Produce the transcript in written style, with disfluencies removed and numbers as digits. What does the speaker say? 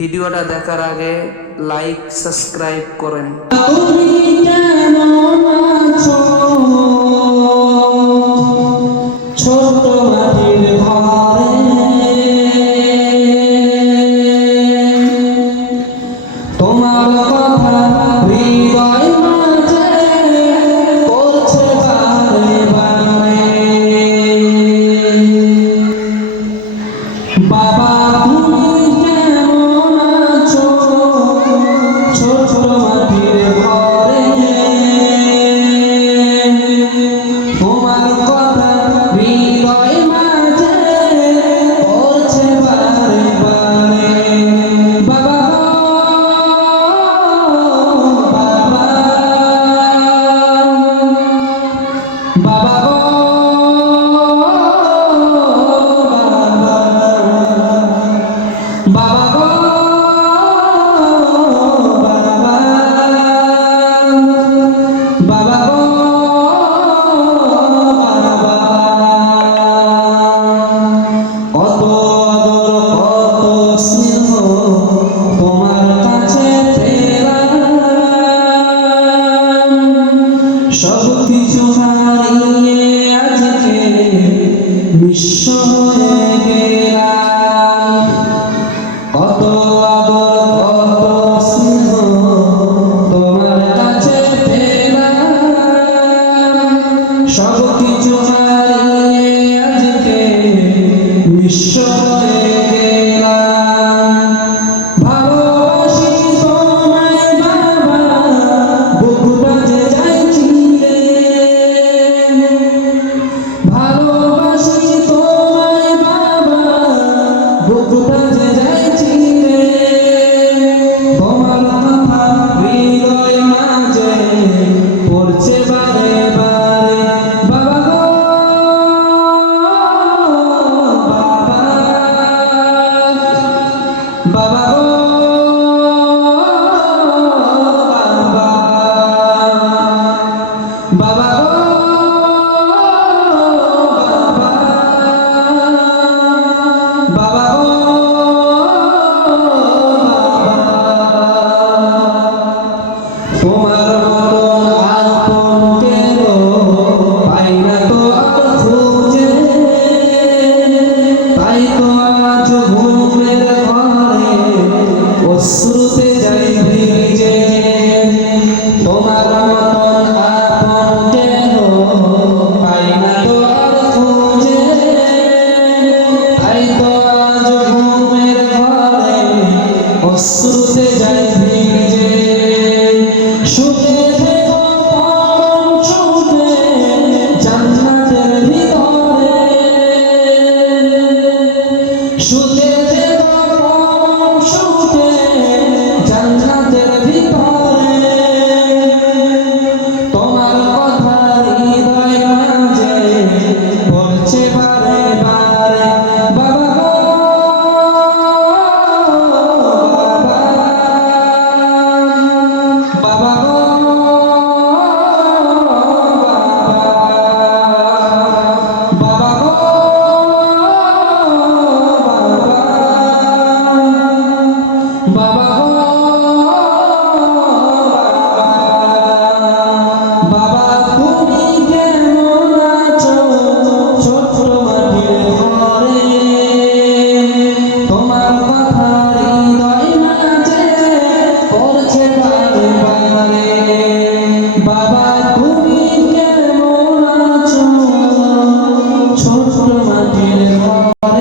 ভিডিওটা দেখার আগে লাইক সাবস্ক্রাইব করেন। ছোট মাটির ঘরে তোমার কথা হৃদয় মাঝে পড়ছে বারে বারে। বাবা তুমি কেমন আছো ছোট মাটির ঘরে, তোমার কথা হৃদয় মাঝে পড়ছে বারে বারে। বাবা বাবা বাবা সবকিছু হারিয়ে আজকে নিঃস্ব হয়ে গেলাম। কত আদর কত স্নেহ তোমার কাছে পেলাম, সবকিছু হারিয়ে আজকে নিঃস্ব হয়ে গেলাম। ভালোবাসি তোমায় বাবা, বুকটা যে চাইছি রে। ভালোবাসি তোমায় বাবা, বুকটা যে চাইছি রে। তোমার কথা হৃদয় মাঝে পড়ছে বারে বারে। বাবা গো বাবা, বাবা গো বাবা, বাবা গো বাবা, বাবা গো তোমার মতন আপন কেহ পাই না তো আর খুঁজে, তাই তো আজ ঘুমের ঘরে অশ্রুতে যাই ভিজে। তোমার মতন আপন কেহ পাই না তো আর খুঁজে, তাই তো আজ ঘুমের ঘরে অশ্রুতে যাই ভিজে। সুখে থেকো পরম সুখে জান্নাতের ভিতরে, সুখে থেকো পরম সুখে জান্নাতের ভিতরে। তোমার কথা হৃদয় মাঝে পড়ছে বারে বারে। বাবা গো বাবা, বাবা গো বাবা, বাবা গো বাবা, বাবা গো বাবা। তুমি কেমন আছো ছোট মাটির ঘরে, তোমার কথা হৃদয় মাঝে পড়ছে বারে বারে। বাবা তুমি কেমন আছো ছোট মাটির ঘরে।